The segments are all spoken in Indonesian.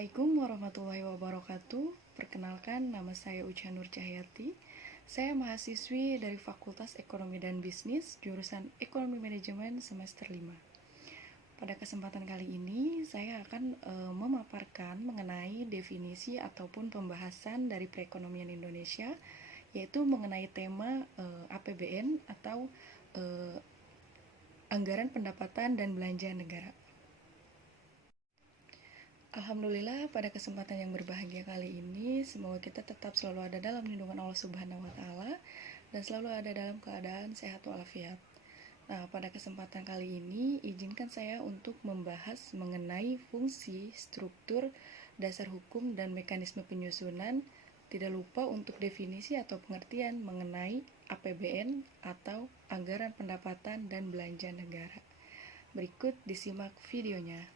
Assalamualaikum warahmatullahi wabarakatuh. Perkenalkan, nama saya Ucha Nur Cahyati. Saya mahasiswi dari Fakultas Ekonomi dan Bisnis, jurusan Ekonomi Manajemen semester 5. Pada kesempatan kali ini, saya akan memaparkan mengenai definisi ataupun pembahasan dari perekonomian Indonesia, yaitu mengenai tema APBN atau Anggaran Pendapatan dan Belanja Negara. Alhamdulillah, pada kesempatan yang berbahagia kali ini, semoga kita tetap selalu ada dalam lindungan Allah Subhanahu wa Ta'ala dan selalu ada dalam keadaan sehat walafiat. Nah, pada kesempatan kali ini, izinkan saya untuk membahas mengenai fungsi, struktur, dasar hukum, dan mekanisme penyusunan. Tidak lupa untuk definisi atau pengertian mengenai APBN atau Anggaran Pendapatan dan Belanja Negara. Berikut disimak videonya.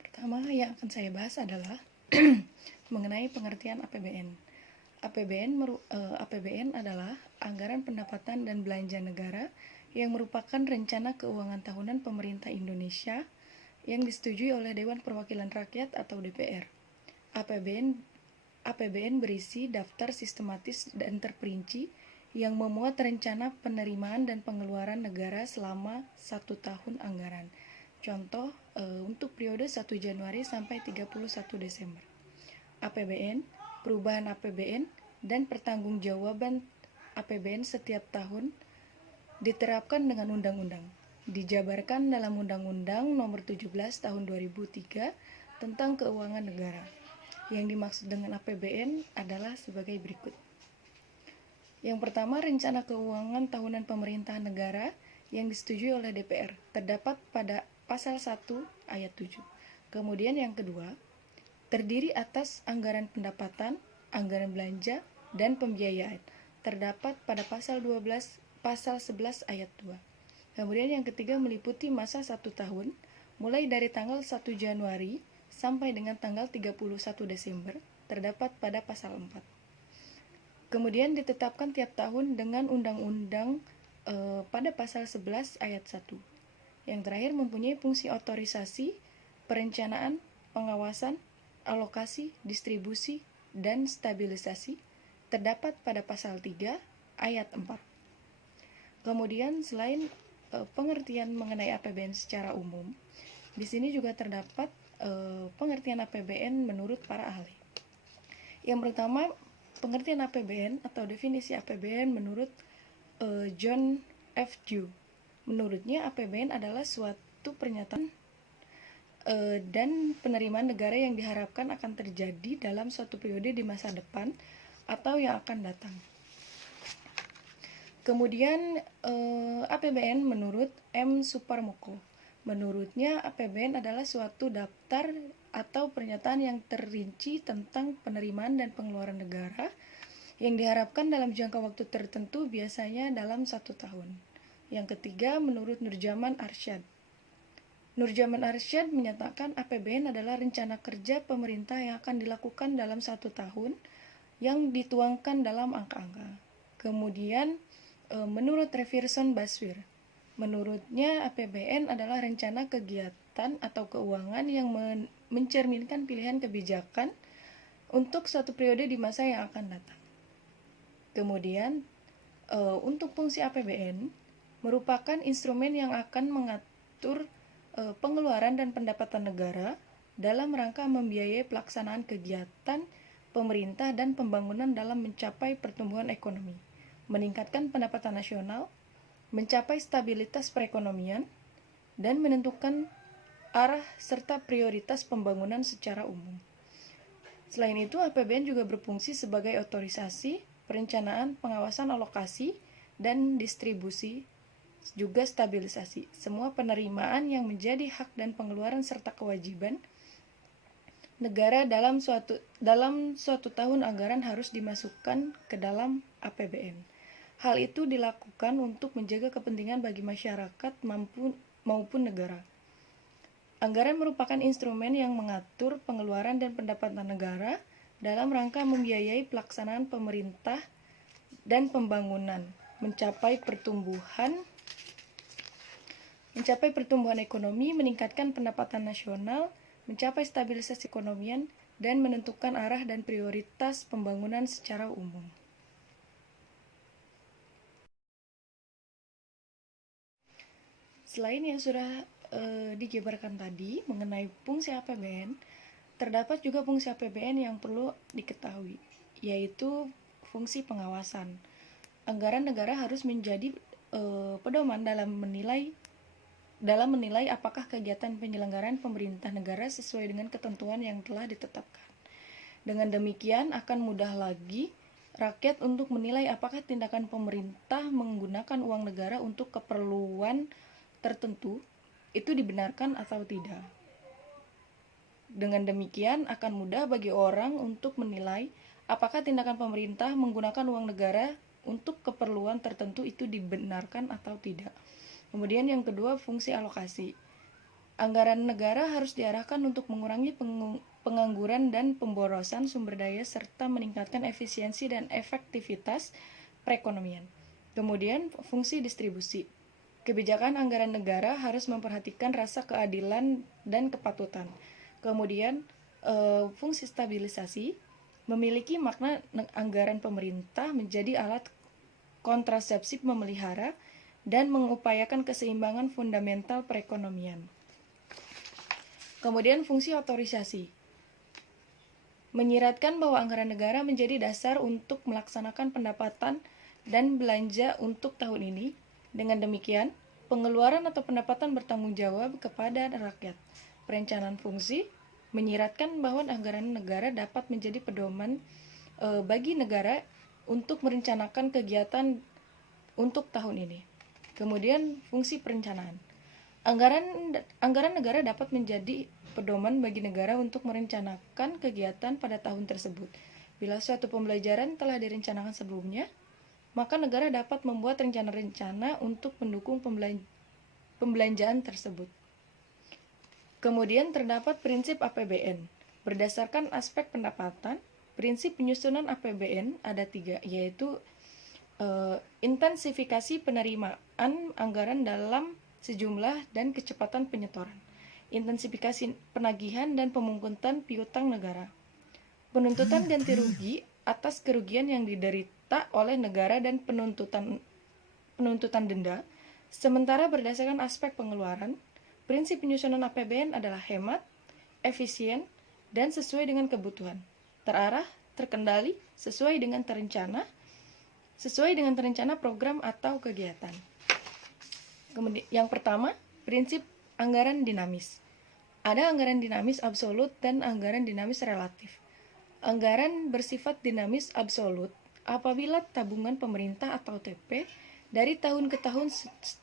Pertama yang akan saya bahas adalah mengenai pengertian APBN. APBN adalah Anggaran Pendapatan dan Belanja Negara yang merupakan rencana keuangan tahunan pemerintah Indonesia yang disetujui oleh Dewan Perwakilan Rakyat atau DPR. APBN berisi daftar sistematis dan terperinci yang memuat rencana penerimaan dan pengeluaran negara selama 1 tahun anggaran. Contoh, untuk periode 1 Januari sampai 31 Desember. APBN, perubahan APBN, dan pertanggungjawaban APBN setiap tahun diterapkan dengan undang-undang. Dijabarkan dalam Undang-Undang Nomor 17 Tahun 2003 tentang Keuangan Negara. Yang dimaksud dengan APBN adalah sebagai berikut. Yang pertama, rencana keuangan tahunan pemerintahan negara yang disetujui oleh DPR, terdapat pada Pasal 1 ayat 7. Kemudian yang kedua, terdiri atas anggaran pendapatan, anggaran belanja, dan pembiayaan, terdapat pada Pasal 11 ayat 2. Kemudian yang ketiga meliputi masa 1 tahun, mulai dari tanggal 1 Januari sampai dengan tanggal 31 Desember, terdapat pada Pasal 4. Kemudian ditetapkan tiap tahun dengan undang-undang pada Pasal 11 ayat 1. Yang terakhir mempunyai fungsi otorisasi, perencanaan, pengawasan, alokasi, distribusi, dan stabilisasi, terdapat pada Pasal 3 ayat 4. Kemudian selain pengertian mengenai APBN secara umum, di sini juga terdapat pengertian APBN menurut para ahli. Yang pertama, pengertian APBN atau definisi APBN menurut John F. Dew. Menurutnya, APBN adalah suatu pernyataan dan penerimaan negara yang diharapkan akan terjadi dalam suatu periode di masa depan atau yang akan datang. Kemudian APBN menurut M. Suparmoko. Menurutnya, APBN adalah suatu daftar atau pernyataan yang terrinci tentang penerimaan dan pengeluaran negara yang diharapkan dalam jangka waktu tertentu, biasanya dalam 1 tahun. Yang ketiga, menurut Nurjaman Arsyad. Nurjaman Arsyad menyatakan APBN adalah rencana kerja pemerintah yang akan dilakukan dalam 1 tahun yang dituangkan dalam angka-angka. Kemudian, menurut Reverson Baswir, menurutnya APBN adalah rencana kegiatan atau keuangan yang mencerminkan pilihan kebijakan untuk suatu periode di masa yang akan datang. Kemudian, untuk fungsi APBN merupakan instrumen yang akan mengatur pengeluaran dan pendapatan negara dalam rangka membiayai pelaksanaan kegiatan pemerintah dan pembangunan dalam mencapai pertumbuhan ekonomi, meningkatkan pendapatan nasional, mencapai stabilitas perekonomian, dan menentukan arah serta prioritas pembangunan secara umum. Selain itu, APBN juga berfungsi sebagai otorisasi, perencanaan, pengawasan alokasi, dan distribusi, juga stabilisasi. Semua penerimaan yang menjadi hak dan pengeluaran serta kewajiban negara dalam suatu tahun anggaran harus dimasukkan ke dalam APBN. Hal itu dilakukan untuk menjaga kepentingan bagi masyarakat maupun negara. Anggaran merupakan instrumen yang mengatur pengeluaran dan pendapatan negara dalam rangka membiayai pelaksanaan pemerintah dan pembangunan, mencapai pertumbuhan mencapai pertumbuhan ekonomi, meningkatkan pendapatan nasional, mencapai stabilisasi ekonomian, dan menentukan arah dan prioritas pembangunan secara umum. Selain yang sudah dijabarkan tadi mengenai fungsi APBN, terdapat juga fungsi APBN yang perlu diketahui, yaitu fungsi pengawasan. Anggaran negara harus menjadi pedoman dalam menilai apakah kegiatan penyelenggaraan pemerintah negara sesuai dengan ketentuan yang telah ditetapkan. Dengan demikian akan mudah lagi rakyat untuk menilai apakah tindakan pemerintah menggunakan uang negara untuk keperluan tertentu itu dibenarkan atau tidak. Dengan demikian akan mudah bagi orang untuk menilai apakah tindakan pemerintah menggunakan uang negara untuk keperluan tertentu itu dibenarkan atau tidak. Kemudian yang kedua, fungsi alokasi. Anggaran negara harus diarahkan untuk mengurangi pengangguran dan pemborosan sumber daya serta meningkatkan efisiensi dan efektivitas perekonomian. Kemudian fungsi distribusi. Kebijakan anggaran negara harus memperhatikan rasa keadilan dan kepatutan. Kemudian fungsi stabilisasi memiliki makna anggaran pemerintah menjadi alat kontrasepsi memelihara dan mengupayakan keseimbangan fundamental perekonomian. Kemudian fungsi otorisasi menyiratkan bahwa anggaran negara menjadi dasar untuk melaksanakan pendapatan dan belanja untuk tahun ini. Dengan demikian, pengeluaran atau pendapatan bertanggung jawab kepada rakyat. Perencanaan fungsi menyiratkan bahwa anggaran negara dapat menjadi pedoman bagi negara untuk merencanakan kegiatan untuk tahun ini. Kemudian fungsi perencanaan. Anggaran negara dapat menjadi pedoman bagi negara untuk merencanakan kegiatan pada tahun tersebut. Bila suatu pembelajaran telah direncanakan sebelumnya, maka negara dapat membuat rencana-rencana untuk mendukung pembelanjaan tersebut. Kemudian terdapat prinsip APBN. Berdasarkan aspek pendapatan, prinsip penyusunan APBN ada 3, yaitu intensifikasi penerimaan anggaran dalam sejumlah dan kecepatan penyetoran, intensifikasi penagihan dan pemungutan piutang negara, penuntutan ganti rugi atas kerugian yang diderita oleh negara dan penuntutan denda. Sementara berdasarkan aspek pengeluaran, prinsip penyusunan APBN adalah hemat, efisien, dan sesuai dengan kebutuhan, terarah, terkendali, sesuai dengan terencana program atau kegiatan. Kemudian yang pertama, prinsip anggaran dinamis. Ada anggaran dinamis absolut dan anggaran dinamis relatif. Anggaran bersifat dinamis absolut apabila tabungan pemerintah atau TP dari tahun ke tahun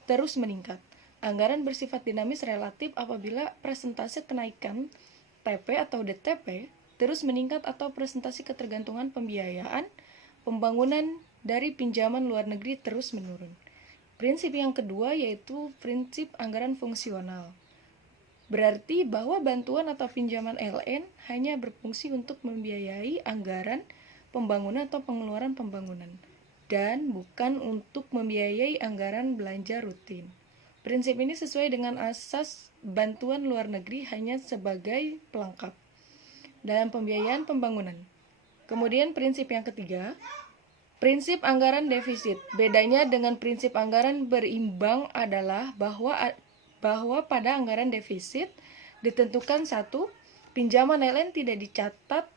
terus meningkat. Anggaran bersifat dinamis relatif apabila persentase kenaikan TP atau DTP terus meningkat atau persentase ketergantungan pembiayaan pembangunan dari pinjaman luar negeri terus menurun. Prinsip yang kedua yaitu prinsip anggaran fungsional. Berarti bahwa bantuan atau pinjaman LN hanya berfungsi untuk membiayai anggaran pembangunan atau pengeluaran pembangunan dan bukan untuk membiayai anggaran belanja rutin. Prinsip ini sesuai dengan asas bantuan luar negeri hanya sebagai pelengkap dalam pembiayaan pembangunan. Kemudian prinsip yang ketiga, prinsip anggaran defisit. Bedanya dengan prinsip anggaran berimbang adalah bahwa pada anggaran defisit ditentukan satu, pinjaman LN tidak dicatat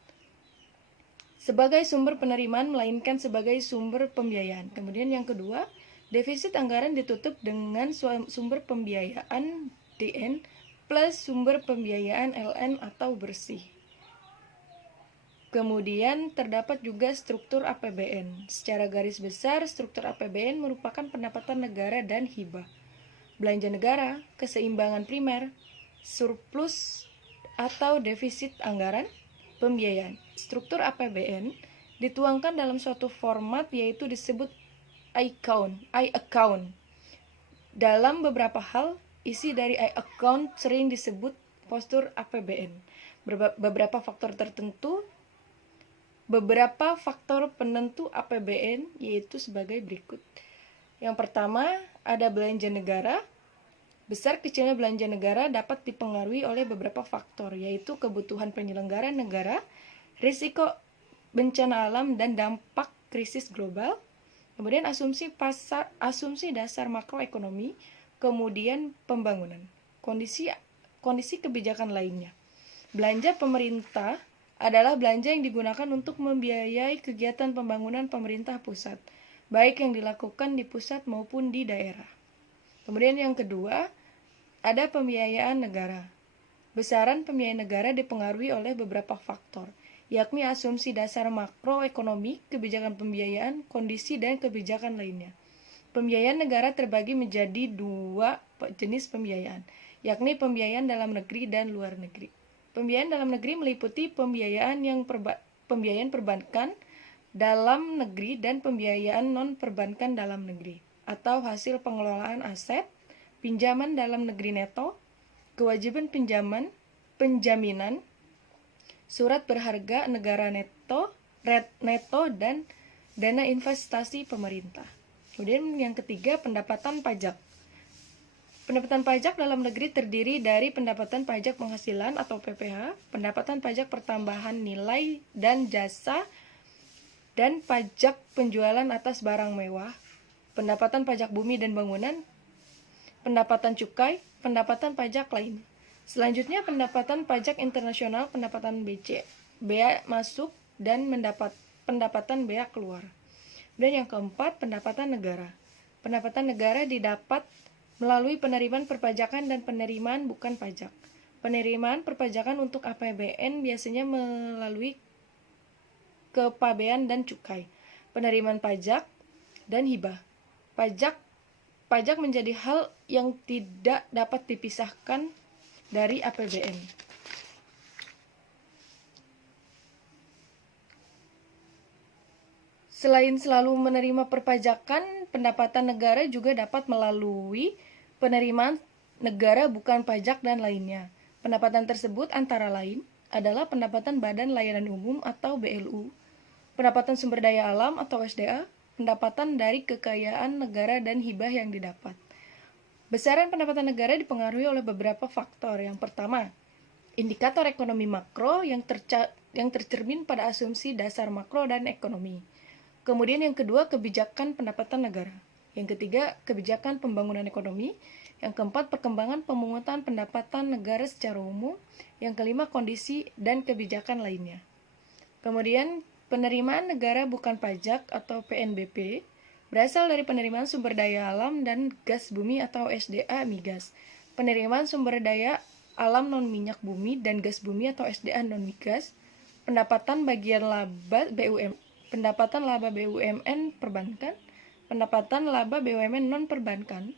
sebagai sumber penerimaan melainkan sebagai sumber pembiayaan. Kemudian yang kedua, defisit anggaran ditutup dengan sumber pembiayaan DN plus sumber pembiayaan LN atau bersih. Kemudian terdapat juga struktur APBN. Secara garis besar, struktur APBN merupakan pendapatan negara dan hibah, belanja negara, keseimbangan primer, surplus atau defisit anggaran, pembiayaan. Struktur APBN dituangkan dalam suatu format yaitu disebut I-account. Dalam beberapa hal, isi dari I-account sering disebut postur APBN. Beberapa faktor penentu APBN yaitu sebagai berikut. Yang pertama, ada belanja negara. Besar kecilnya belanja negara dapat dipengaruhi oleh beberapa faktor, yaitu kebutuhan penyelenggara negara, risiko bencana alam, dan dampak krisis global. Kemudian asumsi dasar makroekonomi, kemudian pembangunan. Kondisi kebijakan lainnya. Belanja pemerintah adalah belanja yang digunakan untuk membiayai kegiatan pembangunan pemerintah pusat, baik yang dilakukan di pusat maupun di daerah. Kemudian yang kedua, ada pembiayaan negara. Besaran pembiayaan negara dipengaruhi oleh beberapa faktor, yakni asumsi dasar makroekonomi, kebijakan pembiayaan, kondisi, dan kebijakan lainnya. Pembiayaan negara terbagi menjadi dua jenis pembiayaan, yakni pembiayaan dalam negeri dan luar negeri. Pembiayaan dalam negeri meliputi pembiayaan perbankan dalam negeri dan pembiayaan non-perbankan dalam negeri, atau hasil pengelolaan aset, pinjaman dalam negeri neto, kewajiban penjaminan, surat berharga negara neto, dan dana investasi pemerintah. Kemudian yang ketiga, pendapatan pajak. Pendapatan pajak dalam negeri terdiri dari pendapatan pajak penghasilan atau PPH, pendapatan pajak pertambahan nilai dan jasa, dan pajak penjualan atas barang mewah, pendapatan pajak bumi dan bangunan, pendapatan cukai, pendapatan pajak lain. Selanjutnya, pendapatan pajak internasional, pendapatan bea masuk, dan pendapatan bea keluar. Dan yang keempat, pendapatan negara. Pendapatan negara didapat melalui penerimaan perpajakan dan penerimaan bukan pajak. Penerimaan perpajakan untuk APBN biasanya melalui kepabean dan cukai, penerimaan pajak, dan hibah. Pajak menjadi hal yang tidak dapat dipisahkan dari APBN. Selain selalu menerima perpajakan, pendapatan negara juga dapat melalui penerimaan negara bukan pajak dan lainnya. Pendapatan tersebut antara lain adalah pendapatan Badan Layanan Umum atau BLU, pendapatan sumber daya alam atau SDA, pendapatan dari kekayaan negara, dan hibah yang didapat. Besaran pendapatan negara dipengaruhi oleh beberapa faktor. Yang pertama, indikator ekonomi makro yang tercermin pada asumsi dasar makro dan ekonomi. Kemudian yang kedua, kebijakan pendapatan negara. Yang ketiga, kebijakan pembangunan ekonomi. Yang keempat, perkembangan pemungutan pendapatan negara secara umum. Yang kelima, kondisi dan kebijakan lainnya. Kemudian, penerimaan negara bukan pajak atau PNBP berasal dari penerimaan sumber daya alam dan gas bumi atau SDA migas. Penerimaan sumber daya alam non-minyak bumi dan gas bumi atau SDA non-migas. Pendapatan bagian laba BUMN perbankan. Pendapatan laba BUMN non-perbankan.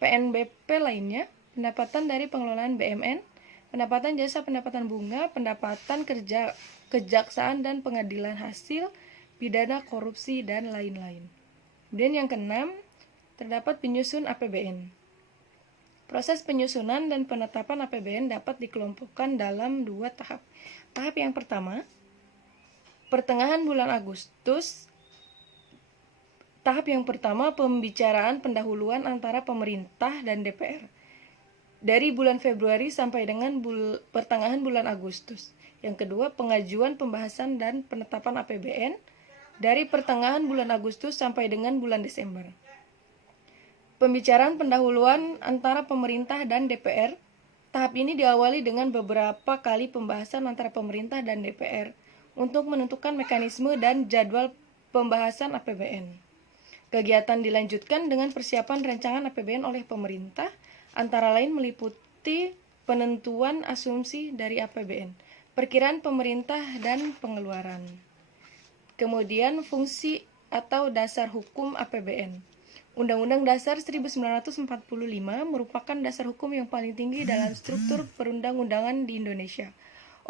PNBP lainnya. Pendapatan dari pengelolaan BUMN. Pendapatan jasa, pendapatan bunga, pendapatan kejaksaan dan pengadilan hasil, pidana korupsi, dan lain-lain. Kemudian yang keenam, terdapat penyusun APBN. Proses penyusunan dan penetapan APBN dapat dikelompokkan dalam dua tahap. Tahap yang pertama, pertengahan bulan Agustus. Tahap yang pertama, pembicaraan pendahuluan antara pemerintah dan DPR. Dari bulan Februari sampai dengan pertengahan bulan Agustus. Yang kedua, pengajuan pembahasan dan penetapan APBN dari pertengahan bulan Agustus sampai dengan bulan Desember. Pembicaraan pendahuluan antara pemerintah dan DPR. Tahap ini diawali dengan beberapa kali pembahasan antara pemerintah dan DPR untuk menentukan mekanisme dan jadwal pembahasan APBN. Kegiatan dilanjutkan dengan persiapan rancangan APBN oleh pemerintah, antara lain meliputi penentuan asumsi dari APBN, perkiraan pemerintah, dan pengeluaran. Kemudian fungsi atau dasar hukum APBN. Undang-Undang Dasar 1945 merupakan dasar hukum yang paling tinggi dalam struktur perundang-undangan di Indonesia.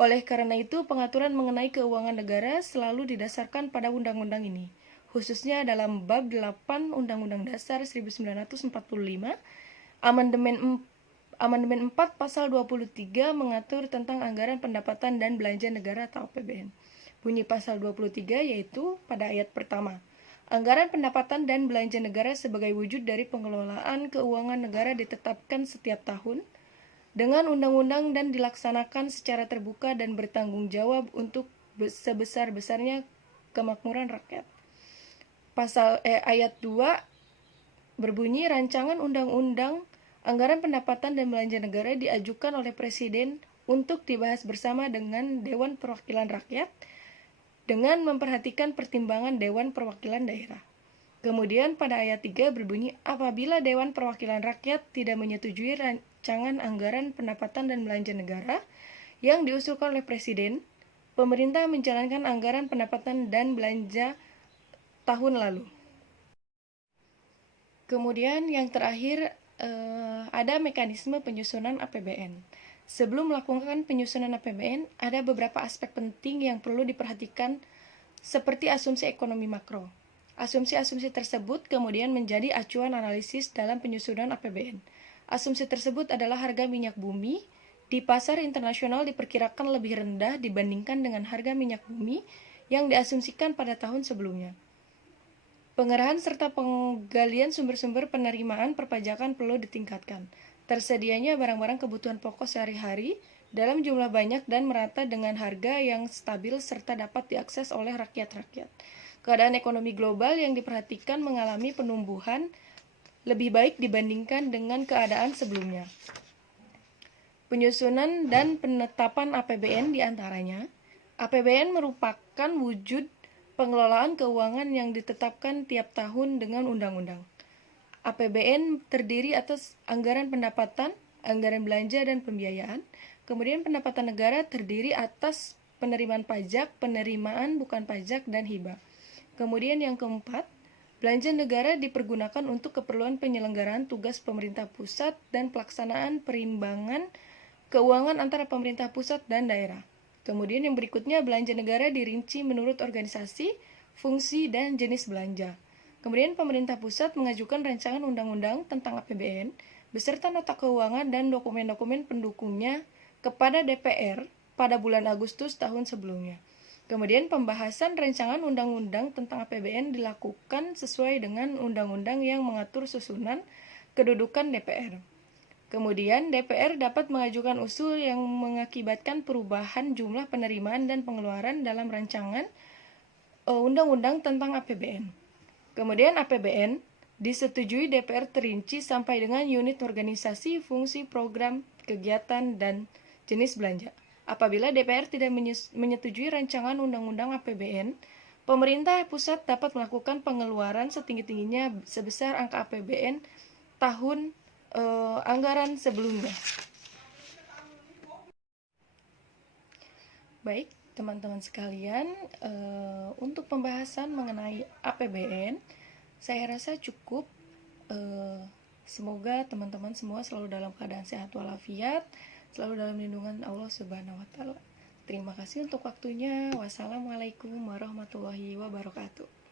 Oleh karena itu, pengaturan mengenai keuangan negara selalu didasarkan pada undang-undang ini, khususnya dalam bab 8 Undang-Undang Dasar 1945, Amandemen 4 pasal 23 mengatur tentang anggaran pendapatan dan belanja negara atau APBN. Bunyi pasal 23 yaitu pada ayat pertama, Anggaran pendapatan dan belanja negara sebagai wujud dari pengelolaan keuangan negara ditetapkan setiap tahun dengan undang-undang dan dilaksanakan secara terbuka dan bertanggung jawab untuk sebesar-besarnya kemakmuran rakyat. Ayat 2 berbunyi, rancangan undang-undang anggaran pendapatan dan belanja negara diajukan oleh Presiden untuk dibahas bersama dengan Dewan Perwakilan Rakyat dengan memperhatikan pertimbangan Dewan Perwakilan Daerah. Kemudian pada ayat 3 berbunyi, apabila Dewan Perwakilan Rakyat tidak menyetujui rancangan anggaran pendapatan dan belanja negara yang diusulkan oleh Presiden, pemerintah menjalankan anggaran pendapatan dan belanja tahun lalu. Kemudian yang terakhir ada mekanisme penyusunan APBN. Sebelum melakukan penyusunan APBN, ada beberapa aspek penting yang perlu diperhatikan seperti asumsi ekonomi makro. Asumsi-asumsi tersebut kemudian menjadi acuan analisis dalam penyusunan APBN. Asumsi tersebut adalah harga minyak bumi di pasar internasional diperkirakan lebih rendah dibandingkan dengan harga minyak bumi yang diasumsikan pada tahun sebelumnya. Pengerahan serta penggalian sumber-sumber penerimaan perpajakan perlu ditingkatkan. Tersedianya barang-barang kebutuhan pokok sehari-hari dalam jumlah banyak dan merata dengan harga yang stabil serta dapat diakses oleh rakyat-rakyat. Keadaan ekonomi global yang diperhatikan mengalami penumbuhan lebih baik dibandingkan dengan keadaan sebelumnya. Penyusunan dan penetapan APBN diantaranya, APBN merupakan wujud pengelolaan keuangan yang ditetapkan tiap tahun dengan undang-undang. APBN terdiri atas anggaran pendapatan, anggaran belanja dan pembiayaan. Kemudian pendapatan negara terdiri atas penerimaan pajak, penerimaan bukan pajak, dan hibah. Kemudian yang keempat, belanja negara dipergunakan untuk keperluan penyelenggaraan tugas pemerintah pusat dan pelaksanaan perimbangan keuangan antara pemerintah pusat dan daerah. Kemudian yang berikutnya, belanja negara dirinci menurut organisasi, fungsi, dan jenis belanja. Kemudian pemerintah pusat mengajukan rancangan undang-undang tentang APBN beserta nota keuangan dan dokumen-dokumen pendukungnya kepada DPR pada bulan Agustus tahun sebelumnya. Kemudian pembahasan rancangan undang-undang tentang APBN dilakukan sesuai dengan undang-undang yang mengatur susunan kedudukan DPR. Kemudian DPR dapat mengajukan usul yang mengakibatkan perubahan jumlah penerimaan dan pengeluaran dalam rancangan undang-undang tentang APBN. Kemudian APBN disetujui DPR terinci sampai dengan unit organisasi, fungsi, program, kegiatan, dan jenis belanja. Apabila DPR tidak menyetujui rancangan undang-undang APBN, pemerintah pusat dapat melakukan pengeluaran setinggi-tingginya sebesar angka APBN tahun anggaran sebelumnya. Baik, teman-teman sekalian, untuk pembahasan mengenai APBN, saya rasa cukup. Semoga teman-teman semua selalu dalam keadaan sehat walafiat, selalu dalam lindungan Allah Subhanahu wa Ta'ala. Terima kasih untuk waktunya. Wassalamualaikum warahmatullahi wabarakatuh.